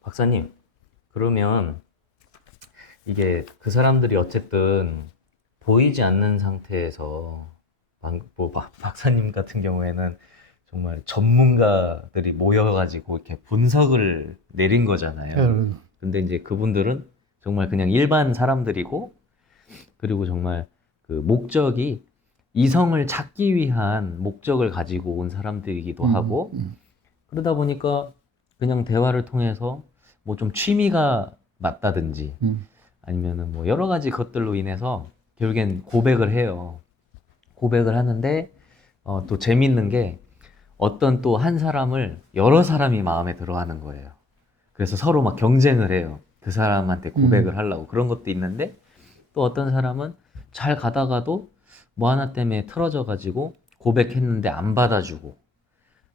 박사님, 그러면 이게 그 사람들이 어쨌든 보이지 않는 상태에서 박사님 같은 경우에는 정말 전문가들이 모여가지고 이렇게 분석을 내린 거잖아요. 근데 이제 그분들은 정말 그냥 일반 사람들이고, 그리고 정말 그 목적이 이성을 찾기 위한 목적을 가지고 온 사람들이기도 하고, 그러다 보니까 그냥 대화를 통해서 뭐 좀 취미가 맞다든지 아니면은 뭐 여러 가지 것들로 인해서 결국엔 고백을 해요. 고백을 하는데 또 재밌는 게 어떤 또 한 사람을 여러 사람이 마음에 들어 하는 거예요. 그래서 서로 막 경쟁을 해요. 그 사람한테 고백을 하려고. 그런 것도 있는데 또 어떤 사람은 잘 가다가도 뭐 하나 때문에 틀어져 가지고 고백했는데 안 받아주고,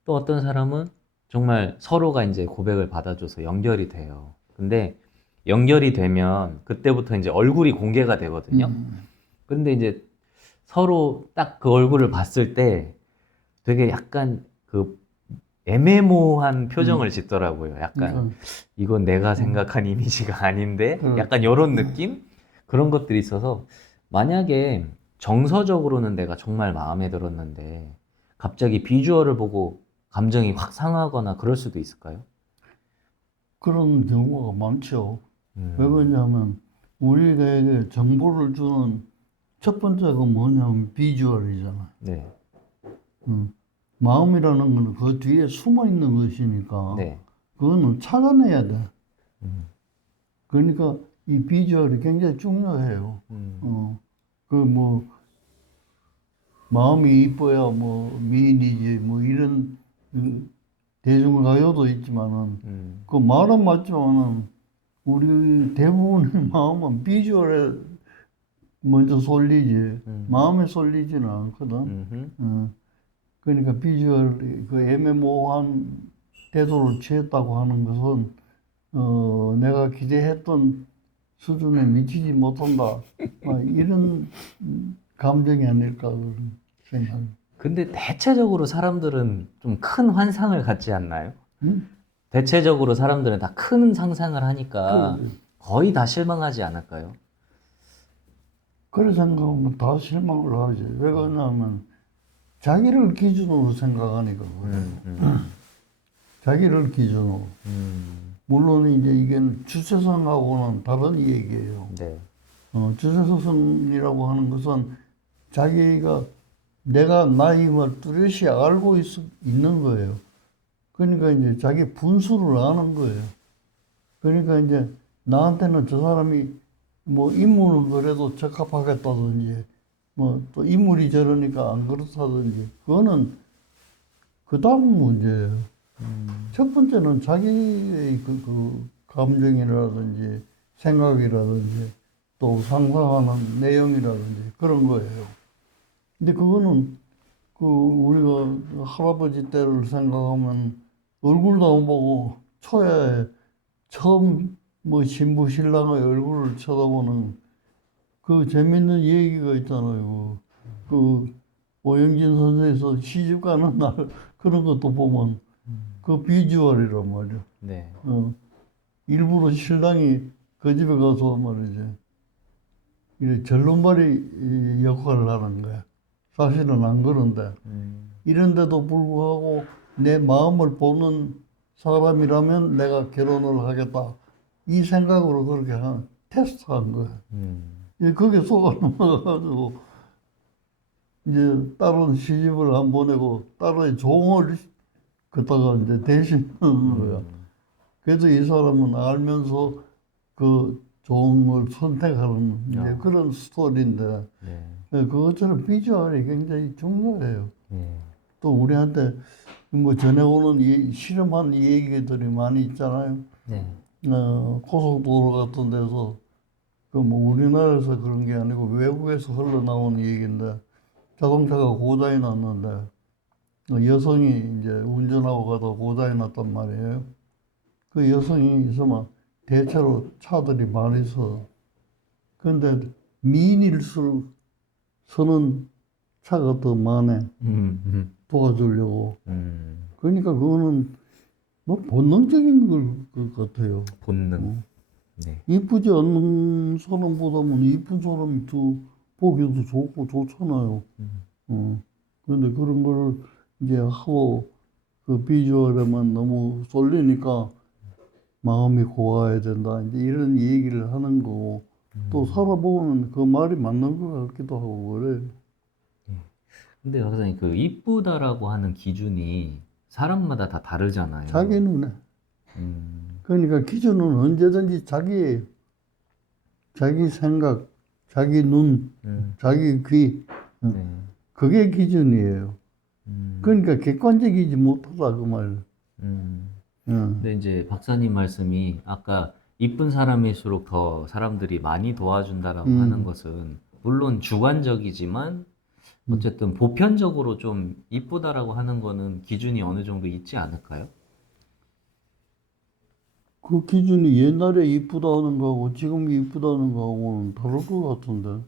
또 어떤 사람은 정말 서로가 이제 고백을 받아줘서 연결이 돼요. 근데 연결이 되면 그때부터 이제 얼굴이 공개가 되거든요. 근데 이제 서로 딱 그 얼굴을 봤을 때 되게 약간 그 애매모호한 표정을 짓더라고요. 약간 이건 내가 생각한 이미지가 아닌데 약간 이런 느낌? 그런 것들이 있어서, 만약에 정서적으로는 내가 정말 마음에 들었는데 갑자기 비주얼을 보고 감정이 확 상하거나 그럴 수도 있을까요? 그런 경우가 많죠. 왜 음, 그러냐면 우리에게 정보를 주는 첫 번째가 뭐냐면 비주얼이잖아. 네, 음. 마음이라는 거는 그 뒤에 숨어 있는 것이니까 네, 그거는 찾아내야 돼. 음, 그러니까 이 비주얼이 굉장히 중요해요. 음, 그 뭐 마음이 이뻐야 뭐 미인이지 뭐 이런 그 대중가요도 있지만은 음, 그 말은 맞지만은 우리 대부분의 마음은 비주얼에 먼저 쏠리지 음, 마음에 쏠리지는 않거든. 음, 어, 그러니까 비주얼 그 애매모호한 태도를 취했다고 하는 것은 내가 기대했던 수준에 미치지 못한다. 막 이런 감정이 아닐까 그런 생각. 근데 대체적으로 사람들은 좀 큰 환상을 갖지 않나요? 응? 대체적으로 사람들은 다 큰 상상을 하니까 그 거의 다 실망하지 않을까요? 그런 생각하면 다 실망을 하지. 왜 그러냐면 자기를 기준으로 생각하니까 그래. 음, 음, 자기를 기준으로. 음, 물론 이제 이게 주체성하고는 다른 얘기예요. 네, 주체성이라고 하는 것은 자기가 내가 나임을 뚜렷이 알고 있는 거예요. 그러니까 이제 자기 분수를 아는 거예요. 그러니까 이제 나한테는 저 사람이 뭐 인물은 그래도 적합하겠다든지 뭐 또 인물이 저러니까 안 그렇다든지 그거는 그 다음 문제예요. 첫 번째는 자기의 그 감정이라든지 생각이라든지 또 상상하는 내용이라든지 그런 거예요. 근데 그거는 그 우리가 할아버지 때를 생각하면 얼굴도 안 보고 초에 처음 뭐 신부 신랑의 얼굴을 쳐다보는 그 재밌는 얘기가 있잖아요. 그 오영진 선생에서 시집 가는 날 그런 것도 보면 그 비주얼이란 말이야. 네, 어, 일부러 신랑이 그 집에 가서 말이지 이 절름발이 역할을 하는 거야. 사실은 안 그런데 이런데도 불구하고 내 마음을 보는 사람이라면 내가 결혼을 하겠다. 이 생각으로 그렇게 테스트한 거야. 음, 이제 거기에 속아 넘어가가지고 이제 딸은 시집을 안 보내고 딸의 종을 갖다가 이제 대신하는 거야. 그래서 이 사람은 알면서 그 종을 선택하는 이제 어, 그런 스토리인데 네, 그것처럼 비주얼이 굉장히 중요해요. 네, 또 우리한테 뭐 전해오는 실험한 얘기들이 많이 있잖아요. 네, 고속도로 같은 데서 그 뭐 우리나라에서 그런 게 아니고 외국에서 흘러나오는 얘기인데 자동차가 고장이 났는데 여성이 이제 운전하고 가다 고장이 났단 말이에요. 그 여성이 있으면 대체로 차들이 많이 서. 그런데 미인일수록 서는 차가 더 많아. 음, 음, 도와주려고. 음, 그러니까 그거는 뭐 본능적인 것 같아요. 본능. 네. 이쁘지 않는 사람보다는 이쁜 사람이 더 보기도 좋고 좋잖아요. 그런데 그런 걸 이제 하고 그 비주얼에만 너무 쏠리니까 마음이 고와야 된다. 이제 이런 얘기를 하는 거고 또 살아보면 그 말이 맞는 것 같기도 하고 그래요. 근데 박사님 그 이쁘다라고 하는 기준이 사람마다 다 다르잖아요. 자기 눈에. 음, 그러니까 기준은 언제든지 자기예요. 자기 생각, 자기 눈, 음, 자기 귀. 네. 그게 기준이에요. 음, 그러니까 객관적이지 못하다 그 말. 음. 응. 근데 이제 박사님 말씀이 아까 이쁜 사람일수록 더 사람들이 많이 도와준다라고 하는 것은 물론 주관적이지만 어쨌든 보편적으로 좀 이쁘다라고 하는 거는 기준이 어느 정도 있지 않을까요? 그 기준이 옛날에 이쁘다는 거하고 지금 이쁘다는 거하고는 다를 것 같은데.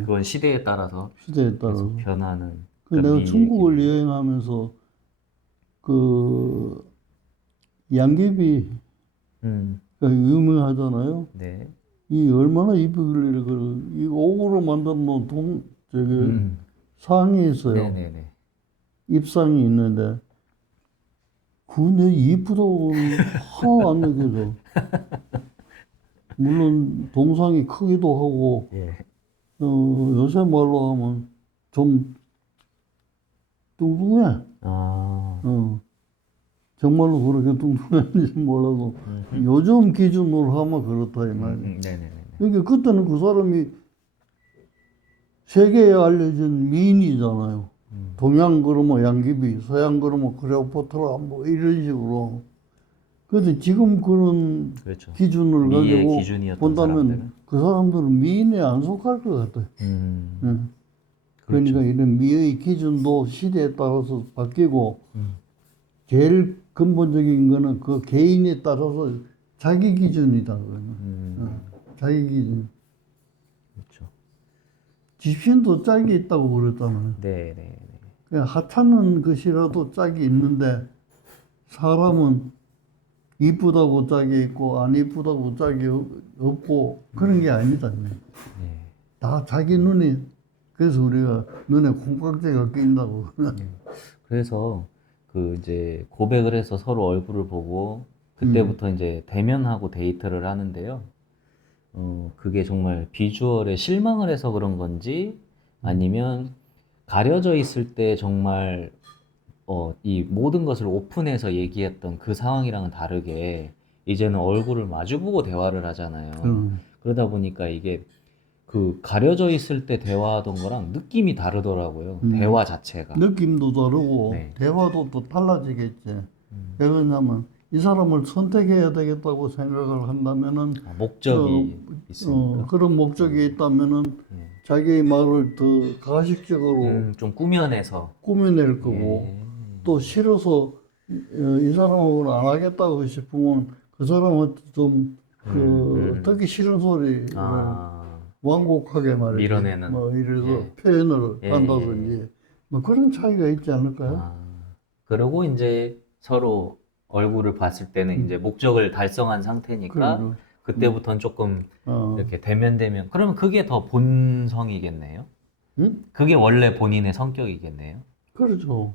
그건 시대에 따라서 시대에 따라서. 계속 변하는 그 그러니까 내가 미의 중국을 기준. 여행하면서 그 양귀비가 음, 유명하잖아요. 네. 이 얼마나 이쁘길래 이 옥으로 만든 저기 음, 상이 있어요. 네네네. 잎상이 있는데 그내 이쁘다고는 하나도 안 느껴져. 물론 동상이 크기도 하고 예. 요새 말로 하면 좀 뚱뚱해. 아, 정말로 그렇게 뚱뚱했는지 몰라도 요즘 기준으로 하면 그렇다 이 말이야. 네네네. 그러니까 그때는 그 사람이 세계에 알려진 미인이잖아요. 동양 그러면 양귀비, 서양 그러면 클레오파트라 뭐 이런 식으로. 그런데 지금 그런 그렇죠. 기준을 미의 가지고 기준이었던 사람들은. 본다면 그 사람들은 미인에 안 속할 것 같아요. 응. 그렇죠. 그러니까 이런 미의 기준도 시대에 따라서 바뀌고 제일 근본적인 거는 그 개인에 따라서 자기 기준이다. 그러면. 자기 기준. 그렇죠. 집신도 짝이 있다고 그랬잖아요. 네네. 그냥 하찮은 것이라도 짝이 있는데 사람은 이쁘다고 짝이 있고 안 이쁘다고 짝이 없고 그런 게 아니다. 네. 다 자기 눈이 그래서 우리가 눈에 콩깍지가 낀다고. 그래서 그 이제 고백을 해서 서로 얼굴을 보고 그때부터 이제 대면하고 데이트를 하는데요. 그게 정말 비주얼에 실망을 해서 그런 건지 아니면 가려져 있을 때 정말 이 모든 것을 오픈해서 얘기했던 그 상황이랑은 다르게 이제는 얼굴을 마주보고 대화를 하잖아요. 그러다 보니까 이게 그 가려져 있을 때 대화하던 거랑 느낌이 다르더라고요. 대화 자체가. 느낌도 다르고 네. 대화도 또 달라지겠지. 왜 그러냐면 이 사람을 선택해야 되겠다고 생각을 한다면은 목적이 있으니까. 그런 목적이 있다면은 자기의 말을 더 가식적으로 좀 꾸며내서. 꾸며낼 거고 예. 또 싫어서 이 사람하고는 안 하겠다고 싶으면 그 사람한테 좀 듣기 싫은 소리를 아, 완곡하게 말이지. 밀어내는. 뭐 이래서 예. 표현을 예, 한다든지 뭐 그런 차이가 있지 않을까요? 아, 그러고 이제 서로 얼굴을 봤을 때는 이제 목적을 달성한 상태니까 그러죠. 그때부터는 조금 어. 이렇게 대면. 그러면 그게 더 본성이겠네요? 응? 그게 원래 본인의 성격이겠네요? 그렇죠.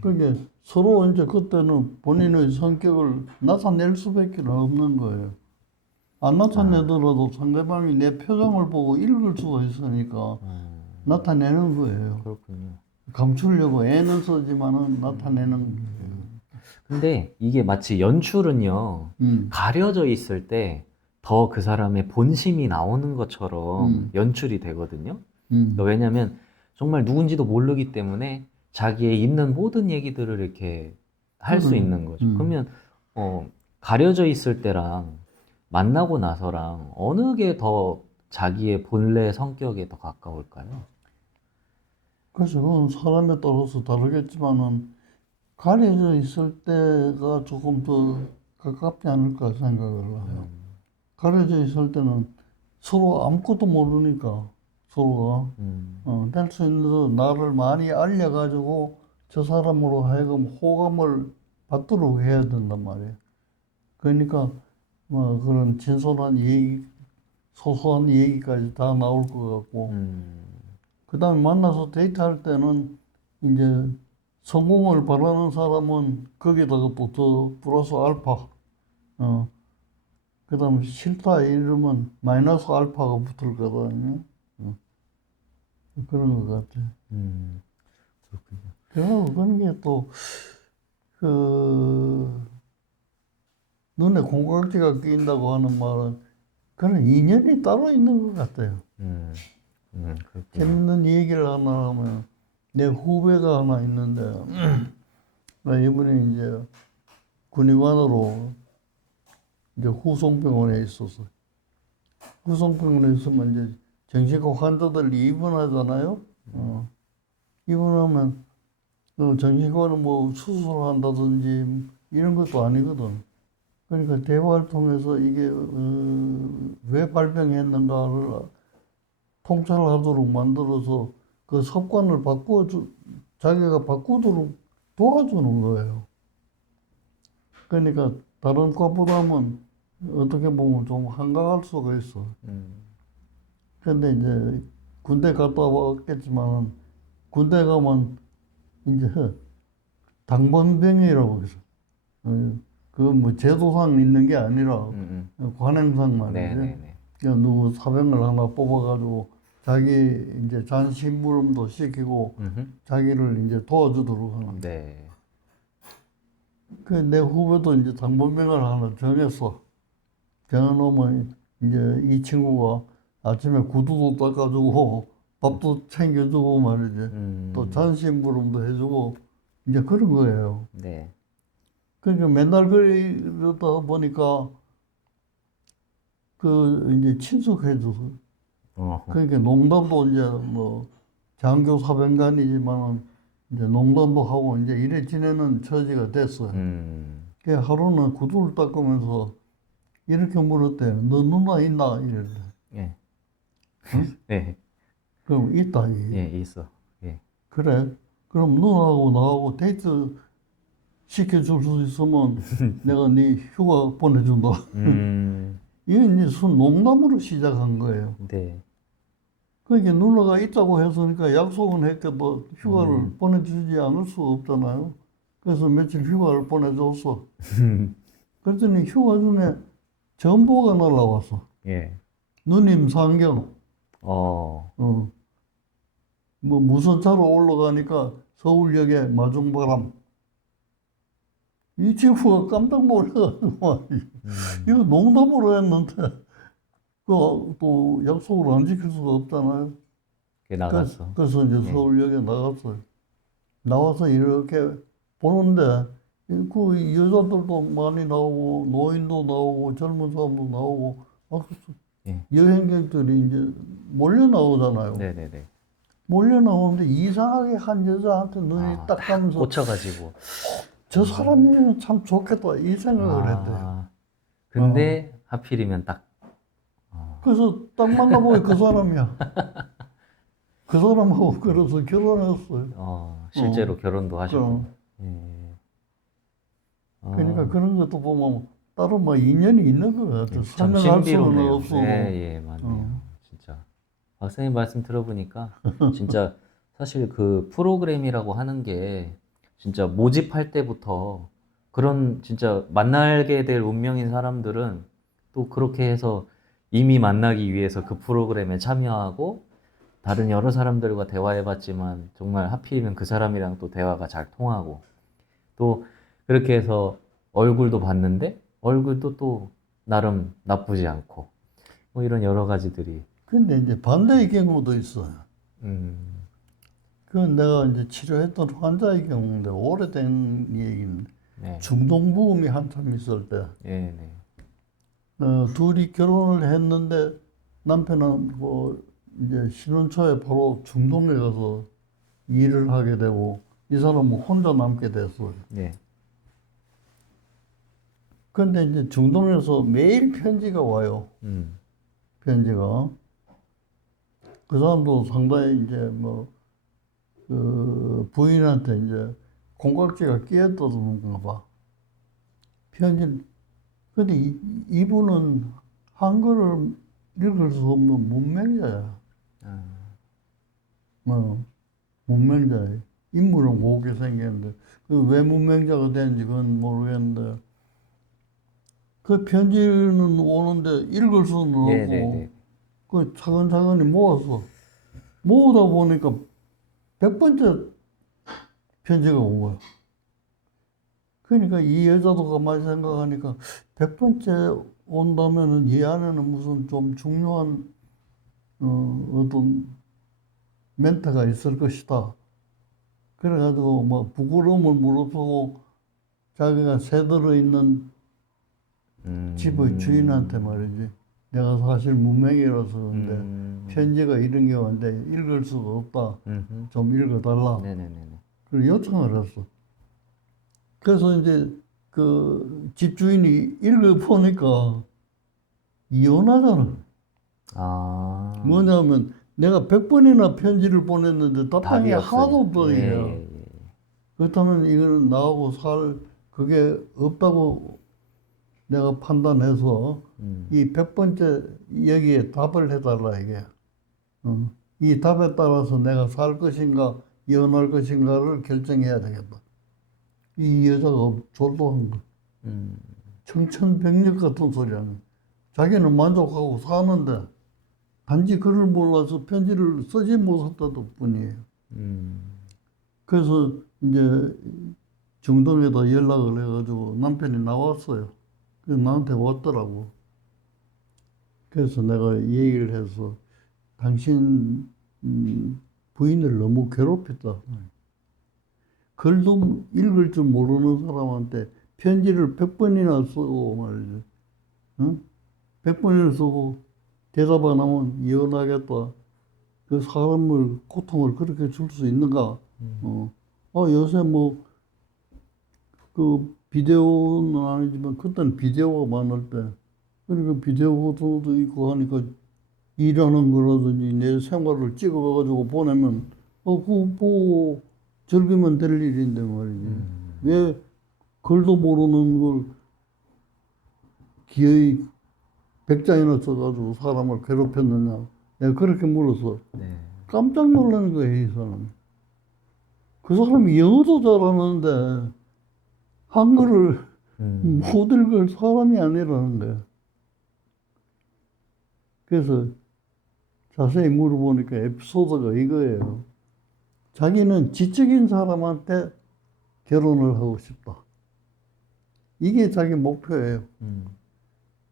그게 서로 이제 그때는 본인의 성격을 나타낼 수밖에 없는 거예요. 안 나타내더라도 상대방이 내 표정을 보고 읽을 수가 있으니까 나타내는 거예요. 그렇군요. 감추려고 애는 쓰지만은 나타내는 거예요. 근데 이게 마치 연출은요, 가려져 있을 때 더 그 사람의 본심이 나오는 것처럼 연출이 되거든요. 그러니까 왜냐면 정말 누군지도 모르기 때문에 자기의 있는 모든 얘기들을 이렇게 할 수 있는 거죠. 그러면 가려져 있을 때랑 만나고 나서랑 어느 게 더 자기의 본래 성격에 더 가까울까요? 그래서 그건 사람에 따라서 다르겠지만은 가려져 있을 때가 조금 더 가깝지 않을까 생각을 해요. 가려져 있을 때는 서로 아무것도 모르니까 서로가 될 수 있는 나를 많이 알려가지고 저 사람으로 하여금 호감을 받도록 해야 된단 말이에요. 그러니까 뭐 그런 진솔한 얘기, 소소한 얘기까지 다 나올 것 같고, 그 다음에 만나서 데이트할 때는 이제 성공을 바라는 사람은 거기다가 또 더 플러스 알파, 그 다음에 싫다 이러면 마이너스 알파가 붙을 거거든요. 그런 것 같아요. 그렇군요. 그리고 그런 게 또, 눈에 콩깍지가 끼인다고 하는 말은 그런 인연이 따로 있는 것 같아요. 그렇군요. 재밌는 얘기를 하나 하면 내 후배가 하나 있는데 이분이 이제 군의관으로 이제 후송병원에 있었어. 후송병원에 있으면 이제 정신과 환자들이 입원하잖아요. 입원하면 정신과는 뭐 수술한다든지 이런 것도 아니거든. 그러니까 대화를 통해서 이게 왜 발병했는가를 통찰하도록 만들어서 그 습관을 자기가 바꾸도록 도와주는 거예요. 그러니까 다른 과보다는 어떻게 보면 좀 한가할 수가 있어. 근데 이제 군대 갔다 왔겠지만 군대 가면 이제 당번병이라고 해서 그 뭐 제도상 있는 게 아니라 관행상 말이지. 네네네. 그냥 누구 사병을 하나 뽑아가지고 자기 이제 잔심부름도 시키고 자기를 이제 도와주도록 하는. 네. 그 내 후배도 이제 당번병을 하나 정했어. 정해놓으면 이제 이 친구가 아침에 구두도 닦아주고 밥도 챙겨주고 말이지. 또 잔심부름도 해주고 이제 그런 거예요. 네. 그러니까 맨날 그러다 보니까 그 이제 친숙해져서. 그러니까 농담도 이제 뭐 장교 사병관이지만 이제 농담도 하고 이제 이래 지내는 처지가 됐어요. 그 하루는 구두를 닦으면서 이렇게 물었대요. 너 누나 있나? 이랬대. 예. 응? 네. 그럼 있다. 예, 있어. 예. 그래. 그럼 누나하고 나하고 데이트 시켜줄 수 있으면 내가 네 휴가 보내준다. 이게 이제 농담으로 시작한 거예요. 네. 그러니까 누나가 있다고 했으니까 약속은 했겠도 휴가를 보내주지 않을 수 없잖아요. 그래서 며칠 휴가를 보내줬어. 그랬더니 휴가 중에 전보가 날라왔어. 예. 누님 상견. 어. 뭐 무슨 차로 올라가니까 서울역에 마중바람. 이 친구가 깜짝 놀라가지고 이거 농담으로 했는데 또 약속을 안 지킬 수가 없잖아요. 그게 나갔어. 그래서 이제 예. 서울역에 나갔어요. 나와서 이렇게 보는데 그 여자들도 많이 나오고 노인도 나오고 젊은 사람도 나오고 예. 여행객들이 이제 몰려 나오잖아요. 네네네. 몰려 나오는데 이상하게 한 여자한테 눈이 딱 가면서 꽂혀가지고. 저 사람이면 참 좋겠다 이 생각을 했대요. 근데 하필이면 딱. 그래서 딱 만나보니 그 사람이야. 그 사람하고 그래서 결혼했어요. 실제로 결혼도 하셨고. 그럼. 예. 그러니까 그런 것도 보면 따로 뭐 인연이 있는 것 같아요. 참 설명할 수는 신비롭네요. 없어도. 예, 맞네요. 진짜. 박사님 말씀 들어보니까 진짜 사실 그 프로그램이라고 하는 게 진짜 모집할 때부터 그런 진짜 만나게 될 운명인 사람들은 또 그렇게 해서 이미 만나기 위해서 그 프로그램에 참여하고 다른 여러 사람들과 대화해봤지만 정말 하필이면 그 사람이랑 또 대화가 잘 통하고 또 그렇게 해서 얼굴도 봤는데 얼굴도 또 나름 나쁘지 않고 뭐 이런 여러 가지들이. 근데 이제 반대의 경우도 있어요. 음. 그건 내가 이제 치료했던 환자의 경우인데 오래된 얘기인데 네. 중동부음이 한참 있을 때 네, 네. 둘이 결혼을 했는데 남편은 뭐 이제 신혼 초에 바로 중동에 가서 일을 하게 되고 이 사람은 혼자 남게 됐어요. 네. 근데 이제 중동에서 매일 편지가 와요. 편지가. 그 사람도 상당히 이제 뭐, 그 부인한테 이제 콩깍지가 끼었다던가 봐. 편지. 근데 이분은 한글을 읽을 수 없는 문맹자야. 아, 문맹자야. 인물은 곱게 생겼는데, 그 왜 문맹자가 되는지 그건 모르겠는데, 그 편지는 오는데 읽을 수는 없고, 네네네. 그 차근차근히 모았어. 모으다 보니까 100번째 편지가 온 거야. 그러니까 이 여자도 가만히 생각하니까 100번째 온다면은 이 안에는 무슨 좀 중요한 어떤 멘트가 있을 것이다. 그래가지고 뭐 부끄러움을 무릅쓰고 자기가 새들어 있는 집의 주인한테 말이지. 내가 사실 문맹이라서 그런데 편지가 이런 게 왔는데 읽을 수가 없다. 좀 읽어달라. 네네네네. 그리고 요청을 했어. 그래서 이제 그 집주인이 읽어보니까 이혼하잖아. 아, 뭐냐면 내가 100번이나 편지를 보냈는데 답장이 답이 하나도 없어요. 없다 예, 이거야. 예, 예. 그렇다면 이거는 나하고 살 그게 없다고 내가 판단해서 이 100번째 여기에 답을 해달라 이게. 이 답에 따라서 내가 살 것인가 이혼할 것인가를 결정해야 되겠다. 이 여자가 졸도한 거. 음, 청천벽력 같은 소리야. 자기는 만족하고 사는데 단지 글을 몰라서 편지를 쓰지 못했다는 뿐이에요. 그래서 이제 중동에다 연락을 해가지고 남편이 나왔어요. 그래서 나한테 왔더라고. 그래서 내가 얘기를 해서 당신 부인을 너무 괴롭혔다. 글도 읽을 줄 모르는 사람한테 편지를 100번이나 쓰고 말이지. 응? 100번이나 쓰고 대답 안 하면 이혼하겠다. 그 사람을 고통을 그렇게 줄 수 있는가? 요새 뭐 그 비디오는 아니지만 그때는 비디오가 많을 때 그리고 비디오도 있고 하니까 일하는 거라든지 내 생활을 찍어가지고 보내면 그거 보고 즐기면 될 일인데 말이지. 왜 글도 모르는 걸 기어이 100장이나 써가지고 사람을 괴롭혔느냐. 내가 그렇게 물어서 네. 깜짝 놀라는 거예요, 이 사람이. 그 사람이 영어도 잘하는데 한글을 못 읽을 사람이 아니라는 거야. 그래서 자세히 물어보니까 에피소드가 이거예요. 자기는 지적인 사람한테 결혼을 하고 싶다. 이게 자기 목표예요.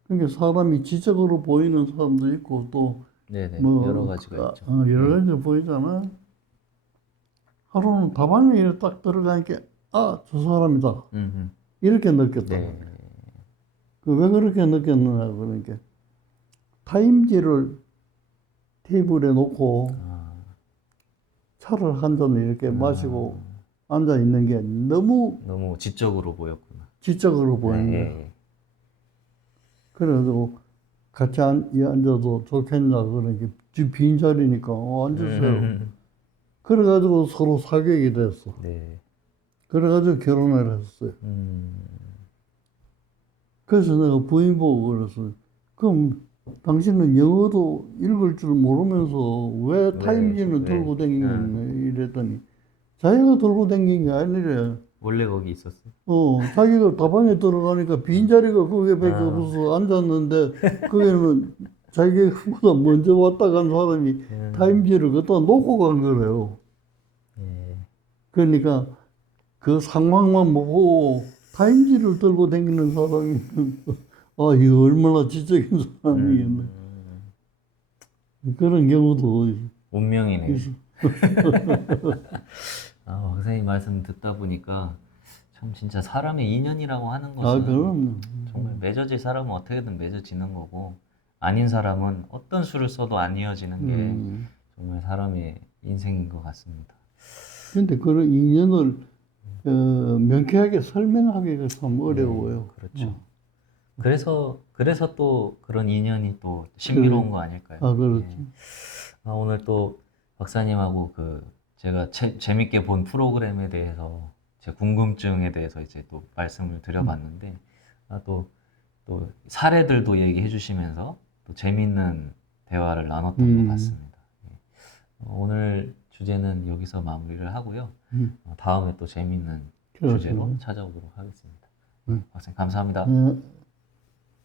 그러니까 사람이 지적으로 보이는 사람도 있고 또 네네. 뭐 여러 가지가 있죠. 여러 가지 보이잖아. 하루는 다방에 이렇게 딱 들어가니까 저 사람이다. 이렇게 느꼈다. 네. 왜 그렇게 느꼈느냐 그러니까 타임지를 테이블에 놓고 차를 한 잔 이렇게 마시고 앉아 있는 게 너무 너무 지적으로 보였구나. 지적으로 보이는 네, 거야. 예, 예. 그래도 같이 앉아도 좋겠냐 그러니까 빈 자리니까 앉으세요. 그래가지고 서로 사귀게 됐어. 네. 그래가지고 결혼을 했어요. 그래서 내가 부인 보고 그랬어. 그럼 당신은 영어도 읽을 줄 모르면서 왜 타임지는 왜? 들고 다니겠냐 이랬더니 자기가 들고 다니는 게 아니래. 원래 거기 있었어? 자기가 다방에 들어가니까 빈자리가 거기밖에 없어서 앉았는데 거기는 자기보다 먼저 왔다 간 사람이 타임지를 갖다 놓고 간 거래요. 예. 그러니까 그 상황만 보고 타임지를 들고 다니는 사람이 이거 얼마나 지적인 사람이겠네. 그런 경우도 운명이네. 있어. 박사님 말씀 듣다 보니까 참 진짜 사람의 인연이라고 하는 것은 그럼. 정말 맺어질 사람은 어떻게든 맺어지는 거고 아닌 사람은 어떤 수를 써도 안 이어지는 게 정말 사람의 인생인 것 같습니다. 근데 그런 인연을 명쾌하게 설명하기가 참 어려워요. 그렇죠. 그래서 또 그런 인연이 또 신비로운 거 아닐까요? 그렇죠. 오늘 또 박사님하고 제가 재밌게 본 프로그램에 대해서 제 궁금증에 대해서 이제 또 말씀을 드려봤는데 또 사례들도 얘기해 주시면서 또 재밌는 대화를 나눴던 것 같습니다. 예. 오늘 주제는 여기서 마무리를 하고요. 다음에 또 재밌는 그렇죠. 주제로 찾아오도록 하겠습니다. 음. 박사님 감사합니다. 예.